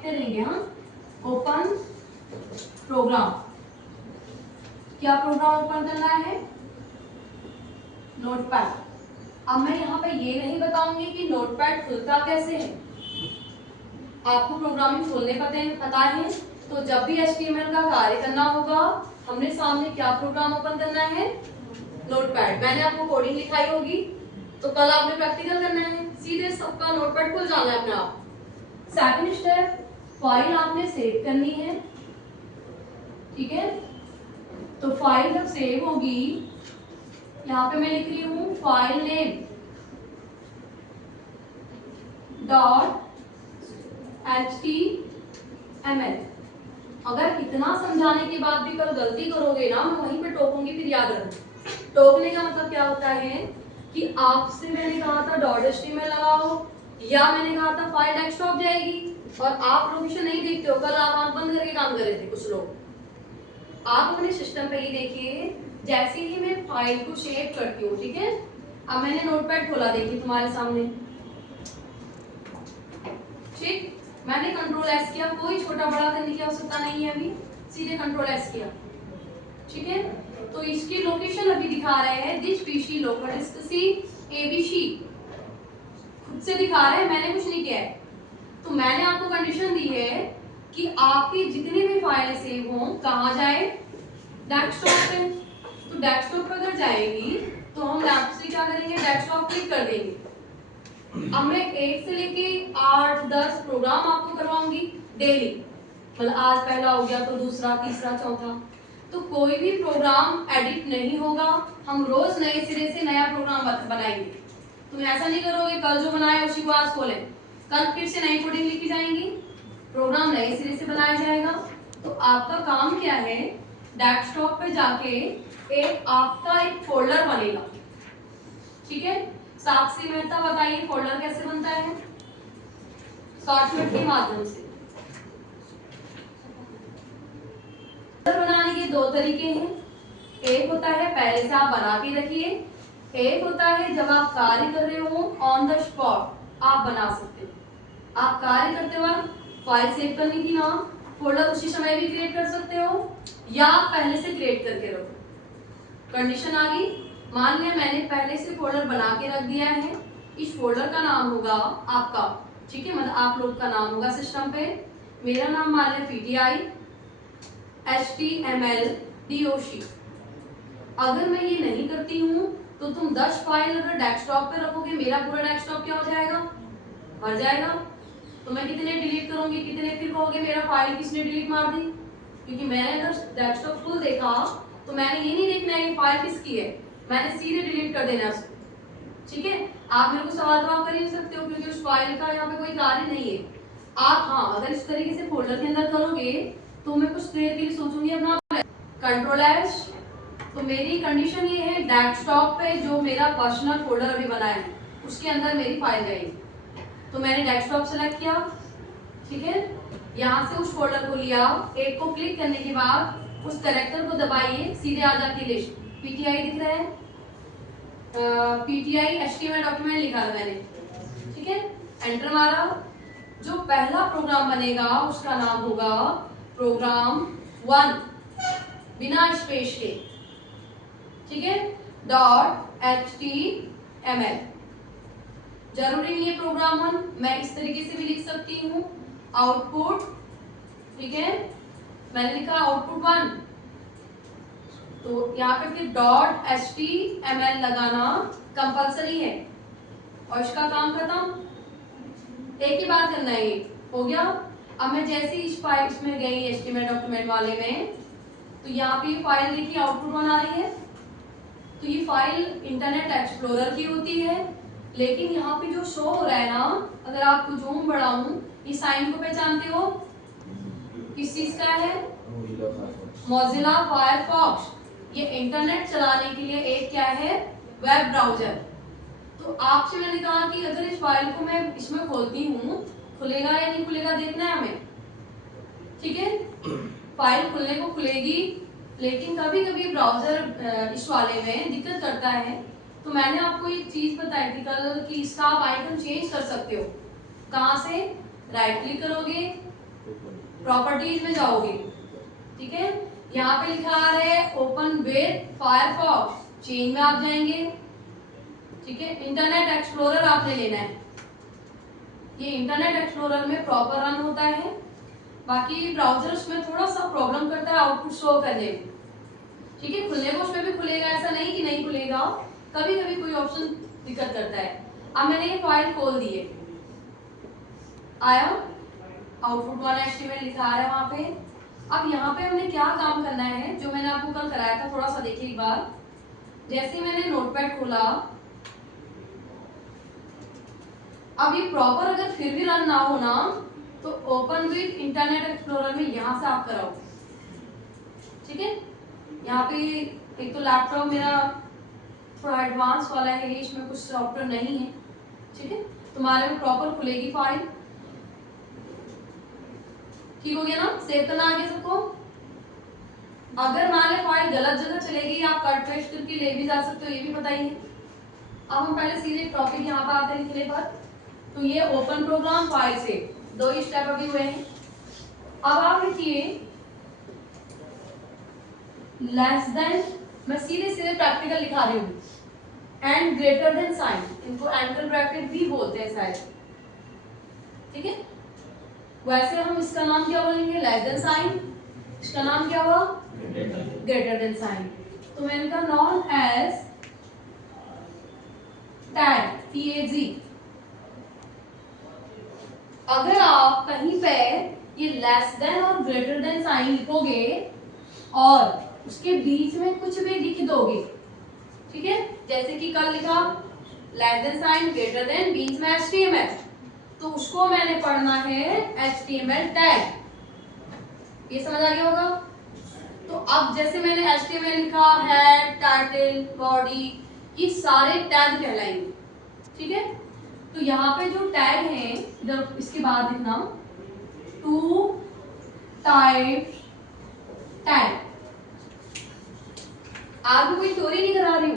लिखते रहेंगे हम, ओपन प्रोग्राम। क्या प्रोग्राम ओपन करना है? नोटपैड। अब मैं यहाँ पे ये नहीं बताऊंगी कि नोटपैड खुलता कैसे है, आपको प्रोग्रामिंग खोलने पता है, तो जब भी HTML का कार्य करना होगा हमने सामने क्या प्रोग्राम ओपन करना है? नोटपैड। मैंने आपको कोडिंग लिखाई होगी, तो कल आपने प्रैक्टिकल करना है, सीधे सबका नोटपैड खुल जाना है अपने आप। सेकंड स्टेप, फाइल आपने सेव करनी है, ठीक है। तो फाइल जब सेव होगी, यहाँ पे मैं लिख रही हूँ फाइल नेम .html। अगर इतना समझाने के बाद भी कल गलती करोगे ना, मैं वहीं पे टोकूंगी, फिर याद रखना। टोकने का मतलब क्या होता है कि आपसे मैंने कहा था .html लगाओ, या मैंने कहा था फाइल डेस्कटॉप जाएगी, और आप लोकेशन नहीं देखते हो। कल आप आंख बंद करके काम कर रहे थे कुछ लोग। आप अपने सिस्टम पे ही देखिए, जैसे ही मैं फाइल को सेव करती हूँ, ठीक है। अब मैंने नोटपैड खोला, देखिए तुम्हारे सामने, ठीक। मैंने कंट्रोल S किया, कोई छोटा बड़ा करने की आवश्यकता नहीं है, अभी सीधे कंट्रोल S किया, ठीक है। तो इसकी लोकेशन अभी दिखा रहे हैं this PC local disk C ABC, खुद से दिखा रहे हैं, मैंने कुछ नहीं किया है। तो मैंने आपको कंडीशन दी है कि आपकी जितनी भी फाइलें सेव हों कहाँ जाए? डेस्कटॉप पे। तो डेस्कटॉप पर अगर जाएगी तो हम लैपटॉप से क्या करेंगे? डेस्कटॉप क्लिक कर देंगे। अब मैं 1 से लेके 8-10 प्रोग्राम आपको करवाऊंगी डेली, मतलब आज पहला हो गया तो दूसरा, तीसरा, चौथा। तो कोई भी प्रोग्राम एडिट नहीं होगा, हम रोज नए सिरे से नया प्रोग्राम बनाएंगे। तुम ऐसा नहीं करोगे कल जो बनाया उसी को आज खोलें, कल फिर से नई कोडिंग लिखी जाएंगी, प्रोग्राम नए सिरे से बनाया जाएगा। तो आपका काम क्या है? डेस्कटॉप पे जाके आपका एक फोल्डर बनेगा, ठीक है। साक्षी मेहता बताइए फोल्डर कैसे बनता है? शॉर्टकट के माध्यम से। फोल्डर बनाने के 2 तरीके हैं, एक होता है पहले से आप बना के रखिए, एक होता है जब आप कार्य कर रहे हो ऑन द स्पॉट आप बना सकते हो। आप कार्य करते वक्त फाइल सेव करनी थी ना, फोल्डर उसी समय भी क्रिएट कर सकते हो, या आप पहले से क्रिएट करके रखो। कंडीशन आ गई, मान लिया मैंने पहले से फोल्डर बना के रख दिया है, इस फोल्डर का नाम होगा आपका, ठीक है, मतलब आप लोग का नाम होगा सिस्टम पे, मेरा नाम मान लिया PTI HTML DOC। अगर मैं ये नहीं करती हूँ तो तुम 10 फाइल अगर डेस्कटॉप पे रखोगे, मेरा पूरा डेस्कटॉप क्या हो जाएगा? भर जाएगा। तो मैं कितने डिलीट करूंगी, कितने फिर कहोगे मेरा फाइल किसने डिलीट मार दी? क्योंकि मैंने अगर डेस्कटॉप फुल देखा तो मैंने ये नहीं देखना है कि फाइल किसकी है, मैंने सीधे डिलीट कर देना है उसको, ठीक है। आप मेरे को सवाल जवाब कर ही नहीं सकते हो, क्योंकि उस फाइल का यहाँ पे कोई कार्य नहीं है। आप हाँ अगर इस तरीके से फोल्डर के अंदर करोगे तो मैं कुछ देर के लिए सोचूंगी अपना कंट्रोल S। तो मेरी कंडीशन ये है, डेस्कटॉप पे जो मेरा पर्सनल फोल्डर अभी बना है उसके अंदर मेरी फाइल जाएगी। तो मैंने डेस्कटॉप सेलेक्ट किया, ठीक है, यहाँ से उस फोल्डर को लिया, एक को क्लिक करने के बाद उस कैरेक्टर को दबाइए, सीधे आ जाती लिस्ट। PTI दिख रहा है, PTI HTML डॉक्यूमेंट लिखा था मैंने, ठीक है, एंटर मारा। जो पहला प्रोग्राम बनेगा उसका नाम होगा प्रोग्राम 1 बिना स्पेस के, ठीक है, .html। जरूरी नहीं है प्रोग्राम 1, मैं इस तरीके से भी लिख सकती हूँ आउटपुट, ठीक है, मैंने लिखा आउटपुट 1, तो यहाँ पे फिर .html लगाना कंपलसरी है, और इसका काम खत्म। एक ही बात करना है, ये हो गया। अब मैं जैसे ही इस फाइल में गई HTML डॉक्यूमेंट वाले में, तो यहाँ पे फाइल देखिए आउटपुट 1 आ रही है। तो ये फाइल इंटरनेट एक्सप्लोरर की होती है, लेकिन यहाँ पे जो शो हो रहा है ना, अगर आपको जूम बढ़ाऊं, इस साइन को पहचानते हो? किस चीज का है? Mozilla Firefox. ये इंटरनेट चलाने के लिए एक क्या है? Web browser. तो आपसे मैंने कहा कि अगर इस फाइल को मैं इसमें खोलती हूँ, खुलेगा या नहीं खुलेगा देखना है हमें, ठीक है। फाइल खुलने को खुलेगी, लेकिन कभी कभी ब्राउजर इस वाले में दिक्कत करता है। तो मैंने आपको एक चीज बताई थी कल कि इसका आप आइकन चेंज कर सकते हो। कहाँ से? राइट क्लिक करोगे, प्रॉपर्टीज में जाओगे, ठीक है। यहाँ पे लिखा आ रहा है ओपन विद फायरफॉक्स, चेंज में आप जाएंगे, ठीक है। इंटरनेट एक्सप्लोरर आपने लेना है, ये इंटरनेट एक्सप्लोरर में प्रॉपर रन होता है। बाकी ब्राउजर्स में थोड़ा सा प्रॉब्लम करता है आउटपुट शो करने में, ठीक है। खुलने को उसमें भी खुलेगा, ऐसा नहीं कि नहीं खुलेगा, कभी कभी कोई ऑप्शन दिक्कत करता है। अब मैंने ये फाइल खोल दी है, आया आउटपुट वाला HTML लिखा आ रहा है वहां पे। अब यहाँ पे हमने क्या काम करना है, जो मैंने आपको कल कराया था, थोड़ा सा देखिए एक बार। जैसे मैंने नोटपैड खोला, अब ये प्रॉपर अगर फिर भी रन ना हो ना, तो ओपन विद इंटरनेट एक्सप्लोरर में यहां से आप कराओ, ठीक है। यहाँ पे एक तो लैपटॉप मेरा थोड़ा एडवांस वाला है, इसमें कुछ सॉफ्टवेयर नहीं है, ठीक है। तुम्हारे में प्रॉपर खुलेगी फाइल, ठीक हो गया ना। सेव करना आगे सबको। अगर मान ले फाइल गलत जगह चलेगी, आप कट पेस्ट करके ले भी जा सकते हो, ये भी बताइए। अब हम पहले सीधे टॉपिक यहाँ पर आते हैं लिखने पर। तो ये ओपन प्रोग्राम फाइल से 2 ही स्टेप अभी हुए हैं। अब आप लिखिए लेस देन, मैं सीधे सीधे प्रैक्टिकल लिखा रही हूँ, एंड ग्रेटर देन साइन, इनको एंगल ब्रैकेट भी बोलते हैं शायद, ठीक है। वैसे हम इसका नाम क्या बोलेंगे, लेस देन साइन, इसका नाम क्या हुआ, ग्रेटर देन साइन। तो मैंने कहा नॉन एज टैग, TAG। अगर आप कहीं पे ये लेस देन और ग्रेटर देन साइन लिखोगे और उसके बीच में कुछ भी लिख दोगे, ठीक है, जैसे कि कल लिखा less than sign greater than बीच में HTML, तो उसको मैंने पढ़ना है HTML टैग, ये समझ आ गया होगा। तो अब जैसे मैंने HTML लिखा, हेड, टाइटल, बॉडी, ये सारे टैग कहलाएंगे, ठीक है। तो यहाँ पे जो टैग है, इधर इसके बाद लिखना टू टाइप टैग। आगे कोई चोरी नहीं करा रही हूँ,